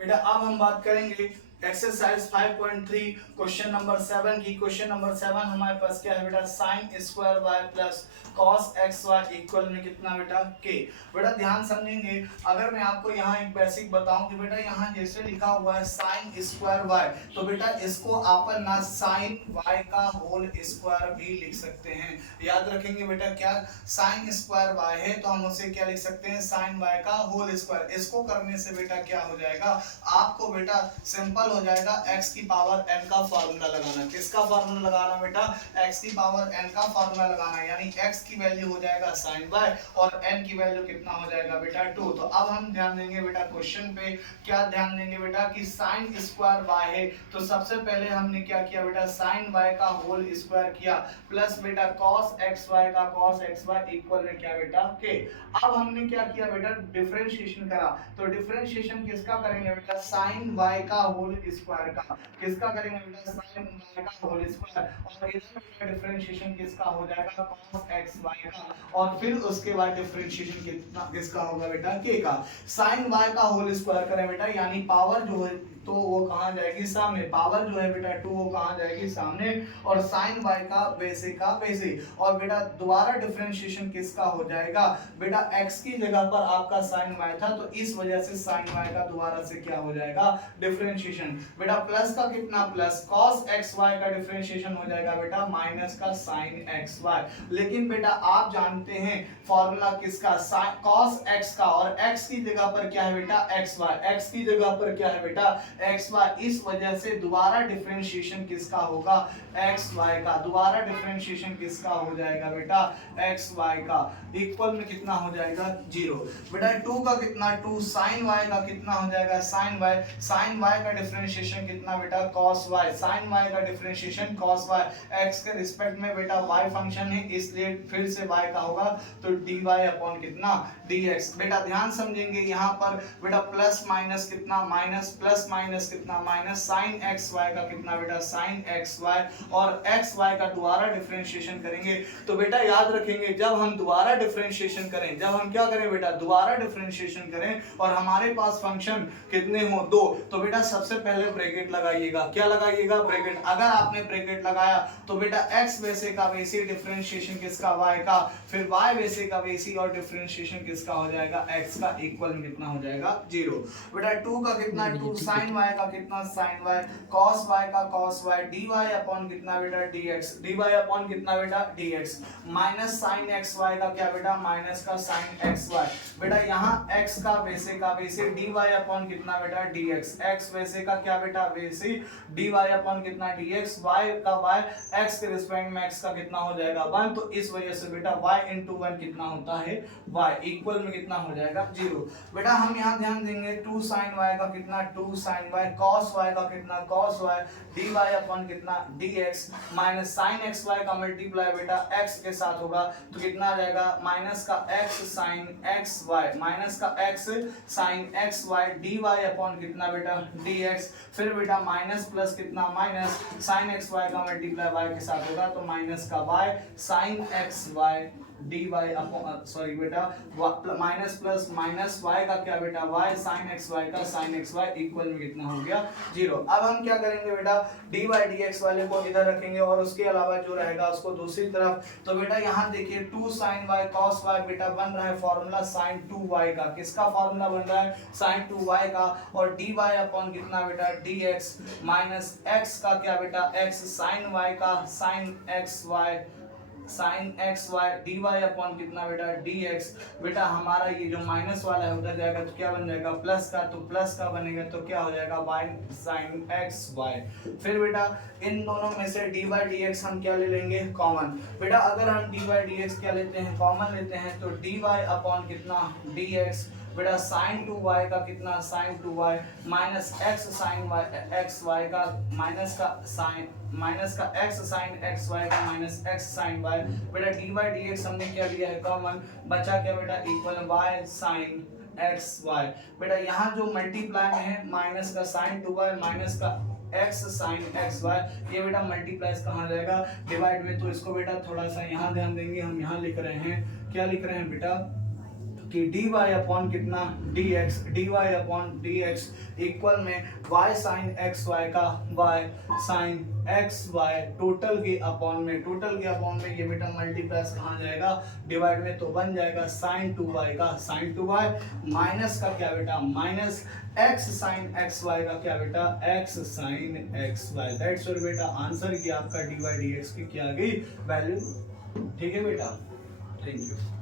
बेटा अब हम बात करेंगे एक्सरसाइज 5.3 क्वेश्चन नंबर 7 की। क्वेश्चन नंबर 7 हमारे पास क्या है बेटा, sine square y plus cos x y equal में कितना बेटा के। बेटा ध्यान समझेंगे, अगर मैं आपको यहाँ एक बेसिक बताऊं कि बेटा यहाँ जैसे लिखा हुआ है साइन स्क्वायर वाई, तो बेटा इसको अपन ना साइन वाई का होल स्क्वायर भी लिख सकते हैं। याद रखेंगे बेटा, क्या साइन स्क्वायर वाई है तो हम उसे क्या लिख सकते हैं, साइन वाई का होल स्क्वायर। इसको करने से बेटा क्या हो जाएगा, आपको बेटा सिंपल हो जाएगा x की पावर n का फार्मूला लगाना। किसका फार्मूला लगाना बेटा, x की पावर n का फार्मूला लगाना, यानी x की वैल्यू हो जाएगा sin y और n की वैल्यू कितना हो जाएगा बेटा 2। तो अब हम ध्यान देंगे बेटा क्वेश्चन पे, क्या ध्यान देंगे बेटा कि sin स्क्वायर y है तो सबसे पहले हमने क्या किया बेटा, sin y का होल स्क्वायर किया प्लस बेटा cos xy का cos xy इक्वल में क्या बेटा k। अब हमने क्या किया बेटा, डिफरेंशिएशन करा। तो डिफरेंशिएशन किसका करेंगे बेटा, sin y का होल स्क्वायर का। किसका करेंगे बेटा, sin y का होल स्क्वायर, और इधर डिफरेंशिएशन किसका हो जाएगा, cos xy का, और फिर उसके बाद डिफरेंशिएशन कितना किसका होगा बेटा, k का। sin y का होल स्क्वायर करें बेटा, यानी पावर जो है तो वो कहां जाएगी, सामने। पावर जो है बेटा 2 वो कहां जाएगी, सामने। और sin y का वैसे। और बेटा दोबारा डिफरेंशिएशन किसका हो जाएगा बेटा, x की जगह पर आपका sin y था तो इस वजह से sin y का दोबारा से क्या हो जाएगा, डिफरेंशिएशन। बेटा प्लस का कितना, प्लस cos xy का डिफरेंशिएशन हो जाएगा बेटा माइनस का sin xy। लेकिन बेटा आप जानते हैं फॉर्मूला किसका, cos x का, और x की जगह पर क्या है बेटा xy, x की जगह पर क्या है बेटा xy। इस वजह से दोबारा डिफरेंशिएशन किसका होगा, xy का। दोबारा डिफरेंशिएशन किसका हो जाएगा बेटा, xy का। इक्वल में कितना हो जाएगा, 0। बेटा 2 का कितना, 2 sin y का कितना हो जाएगा, sin y। sin y का डिफरेंशिएशन कितना बेटा, cos y। sin y का डिफरेंशिएशन cos y। x के रिस्पेक्ट में बेटा y फंक्शन है इसलिए फिर से y का होगा तो dy अपॉन कितना, dx। बेटा ध्यान समझेंगे यहाँ पर बेटा प्लस माइनस कितना, माइनस प्लस माइनस कितना, माइनस sin xy का कितना बेटा, sin xy, और xy का दोबारा डिफरेंशिएशन करेंगे। तो बेटा याद रखेंगे, जब हम दोबारा डिफरेंशिएशन करें, जब हम क्या करें बेटा, दोबारा डिफरेंशिएशन करें और हमारे पास फंक्शन कितने हो, 2, तो बेटा सबसे पहले ब्रैकेट लगाइएगा। क्या लगाइएगा, ब्रैकेट। अगर आपने ब्रैकेट लगाया तो बेटा x वैसे का वैसे, डिफरेंशिएशन किसका, y का, फिर y वैसे का वैसे, और डिफरेंशिएशन किसका हो जाएगा, x का। इक्वल में कितना हो जाएगा, 0। बेटा 2 का कितना, 2 sin y का कितना, sin y, cos y का cos y, dy अपॉन कितना बेटा, dx, dy अपॉन कितना बेटा, dx, माइनस sin xy का क्या बेटा, माइनस का sin xy। बेटा यहाँ x का वैसे dy अपॉन कितना बेटा, dx, x वैसे का क्या बेटा, वैसे, dy अपॉन कितना, dx, y का y, x के रिस्पेक्ट में x का कितना हो जाएगा, 1। तो इस वजह से बेटा y इंटू 1 कितना होता है, y। इक्वल में कितना हो जाएगा, 0। बेटा हम यहाँ ध्यान देंगे 2 sin y का कितना, 2 sin y, cos y का कितना, cos y, dy अपॉन कितना, dx, माइनस sin xy का मल्टीप्लाई बेटा x के साथ होगा तो कितना आ जाएगा, माइनस का x sin xy, माइनस का x sin xy, dy upon कितना बेटा, dx, फिर बेटा माइनस प्लस कितना, माइनस sin xy का मल्टीप्लाई y के साथ होगा तो माइनस का y sin xy dy upon, sorry बेटा माइनस प्लस माइनस y का क्या बेटा, y sin xy का sin xy इक्वल में कितना हो गया, 0। अब हम क्या करेंगे बेटा, dy dx वाले को इधर रखेंगे और उसके अलावा जो रहेगा उसको दूसरी तरफ। तो बेटा यहाँ देखिए 2 sin y cos y बेटा बन रहा है फॉर्मूला sin 2y का। किसका फॉर्मूला बन रहा है, sin 2y का, और dy अपॉन कितना बेटा, dx, माइनस x का क्या बेटा, x sin y का sin xy, sin xy, dy upon कितना बेटा, dx। बेटा हमारा ये जो माइनस वाला है उधर जाएगा तो क्या बन जाएगा, प्लस का, तो प्लस का बनेगा तो क्या हो जाएगा, y sin xy। फिर बेटा इन दोनों में से dy dx हम क्या ले लेंगे, कॉमन। बेटा अगर हम dy dx क्या लेते हैं, कॉमन लेते हैं तो dy अपॉन कितना, dx, बेटा sin 2y का कितना, sin 2y, minus x sin y xy का, माइनस का x sin xy का, माइनस x sin y। बेटा dy dx हमने क्या लिया है, कॉमन, बचा क्या बेटा, इक्वल y sin xy। बेटा यहाँ जो मल्टीप्लाई में है माइनस का sin 2y माइनस का x sin xy, ये बेटा मल्टीप्लाई कहाँ जाएगा, डिवाइड में। तो इसको बेटा थोड़ा सा यहाँ ध्यान देंगे, हम यहाँ लिख रहे हैं, क्या लिख रहे हैं बेटा, कि डी वाई अपॉन कितना d x, d y upon d x equal में वाई साइन एक्स वाई का y sine x y total के अपॉन में, टोटल के अपॉन में ये बेटा मल्टीप्लस कहाँ जाएगा डिवाइड में, तो बन जाएगा साइन 2y का साइन 2y माइनस का क्या बेटा minus x sine x y का क्या बेटा x sine x y. That's all बेटा आंसर की आपका dy dx की क्या आ गई वैल्यू। ठीक है बेटा, थैंक यू।